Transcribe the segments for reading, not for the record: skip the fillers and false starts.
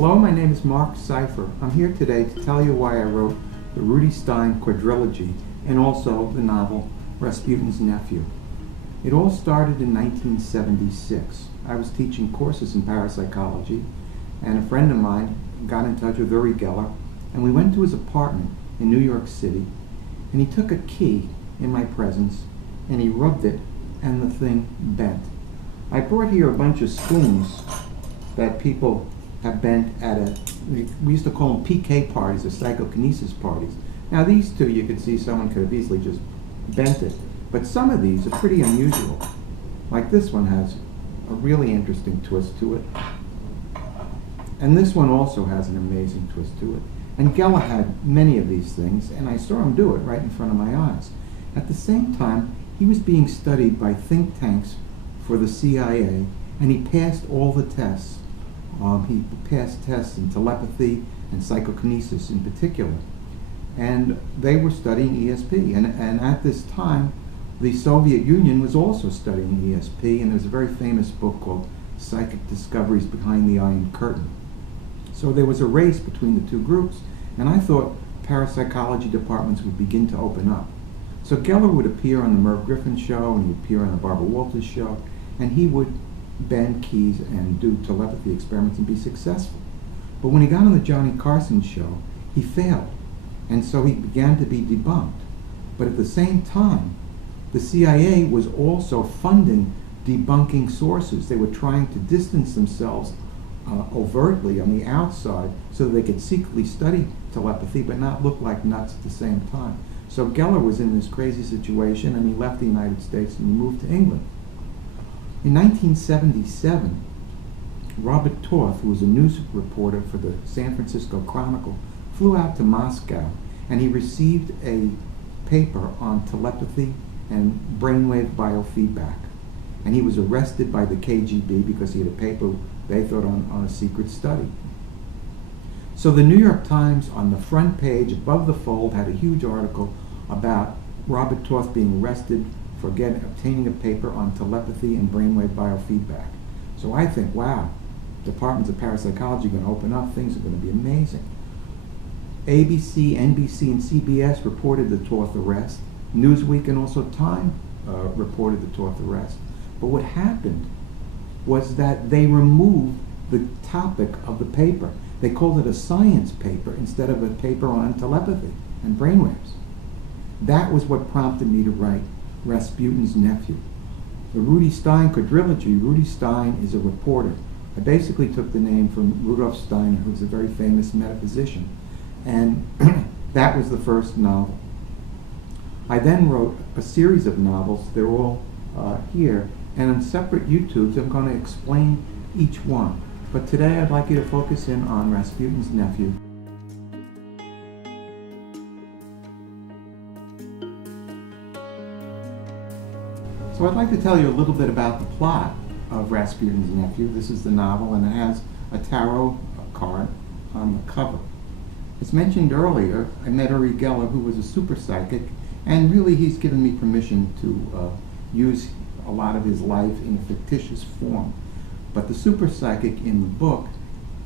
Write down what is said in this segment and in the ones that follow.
Hello, my name is Marc Seifer. I'm here today to tell you why I wrote the Rudy Styne Quadrilogy and also the novel Rasputin's Nephew. It all started in 1976. I was teaching courses in parapsychology, and a friend of mine got in touch with Uri Geller, and we went to his apartment in New York City, and he took a key in my presence, and he rubbed it, and the thing bent. I brought here a bunch of spoons that people have bent at we used to call them PK parties or psychokinesis parties. Now these two, you could see someone could have easily just bent it, but some of these are pretty unusual. Like this one has a really interesting twist to it. And this one also has an amazing twist to it. And Geller had many of these things, and I saw him do it right in front of my eyes. At the same time, he was being studied by think tanks for the CIA, and he passed all the tests. He passed tests in telepathy and psychokinesis in particular. And they were studying ESP. And at this time, the Soviet Union was also studying ESP, and there's a very famous book called Psychic Discoveries Behind the Iron Curtain. So there was a race between the two groups, and I thought parapsychology departments would begin to open up. So Geller would appear on the Merv Griffin show, and he'd appear on the Barbara Walters show, and he would bend keys and do telepathy experiments and be successful. But when he got on the Johnny Carson show, he failed, and so he began to be debunked. But at the same time, the CIA was also funding debunking sources. They were trying to distance themselves overtly on the outside so that they could secretly study telepathy but not look like nuts at the same time. So Geller was in this crazy situation, and he left the United States and moved to England. In 1977, Robert Toth, who was a news reporter for the San Francisco Chronicle, flew out to Moscow, and he received a paper on telepathy and brainwave biofeedback. And he was arrested by the KGB because he had a paper they thought on a secret study. So the New York Times, on the front page above the fold, had a huge article about Robert Toth being arrested for obtaining a paper on telepathy and brainwave biofeedback. So I think, wow, departments of parapsychology are going to open up, things are going to be amazing. ABC, NBC, and CBS reported the Toth arrest. Newsweek and also Time reported the Toth arrest. But what happened was that they removed the topic of the paper. They called it a science paper instead of a paper on telepathy and brainwaves. That was what prompted me to write Rasputin's Nephew. The Rudy Styne Quadrilogy, Rudy Styne is a reporter. I basically took the name from Rudolf Steiner, who was a very famous metaphysician, and that was the first novel. I then wrote a series of novels. They're all here, and on separate YouTubes I'm going to explain each one. But today I'd like you to focus in on Rasputin's Nephew. So I'd like to tell you a little bit about the plot of Rasputin's Nephew. This is the novel, and it has a tarot card on the cover. As mentioned earlier, I met Uri Geller, who was a super psychic, and really he's given me permission to use a lot of his life in a fictitious form. But the super psychic in the book,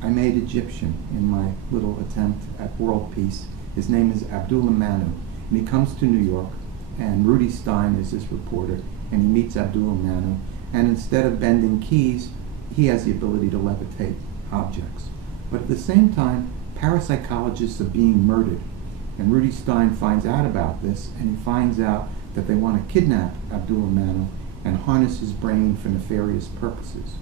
I made Egyptian in my little attempt at world peace. His name is Abdullah Manu, and he comes to New York, and Rudy Styne is his reporter, and he meets Abdullah Manu, and instead of bending keys, he has the ability to levitate objects. But at the same time, parapsychologists are being murdered, and Rudy Styne finds out about this, and he finds out that they want to kidnap Abdullah Manu and harness his brain for nefarious purposes.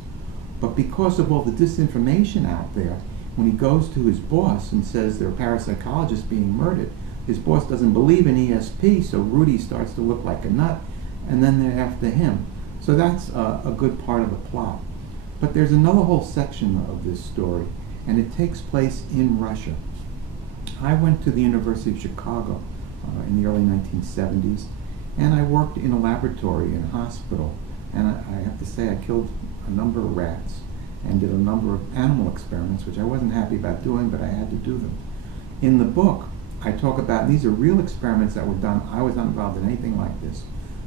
But because of all the disinformation out there, when he goes to his boss and says there are parapsychologists being murdered, his boss doesn't believe in ESP, so Rudy starts to look like a nut, and then they're after him. So that's a good part of the plot. But there's another whole section of this story, and it takes place in Russia. I went to the University of Chicago in the early 1970s, and I worked in a laboratory in a hospital, and I have to say I killed a number of rats and did a number of animal experiments, which I wasn't happy about doing, but I had to do them. In the book, I talk about, these are real experiments that were done. I was not involved in anything like this,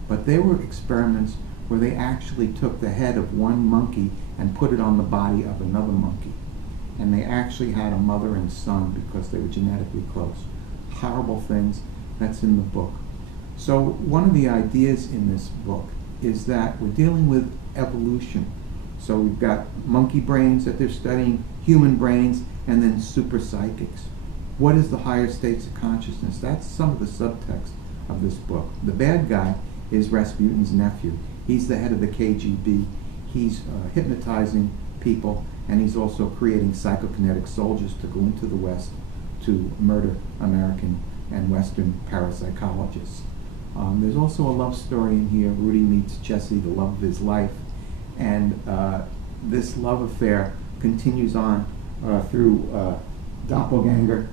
but they were experiments where they actually took the head of one monkey and put it on the body of another monkey. and they actually had a mother and son because they were genetically close. Horrible things. That's in the book. So one of the ideas in this book is that we're dealing with evolution. So we've got monkey brains that they're studying, human brains, and then super psychics. What is the higher states of consciousness? That's some of the subtext of this book. The bad guy is Rasputin's nephew. He's the head of the KGB. He's hypnotizing people, and he's also creating psychokinetic soldiers to go into the West to murder American and Western parapsychologists. There's also a love story in here. Rudy meets Jessie, the love of his life, and this love affair continues on through Doppelganger,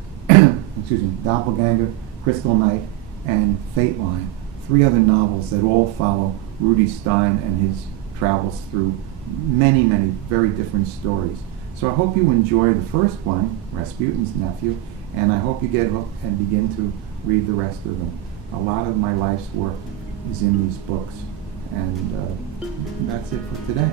Doppelganger, Crystal Knight, and Fate Line. 3 other novels that all follow Rudy Styne and his travels through many, many very different stories. So I hope you enjoy the first one, Rasputin's Nephew, and I hope you get hooked and begin to read the rest of them. A lot of my life's work is in these books, and that's it for today.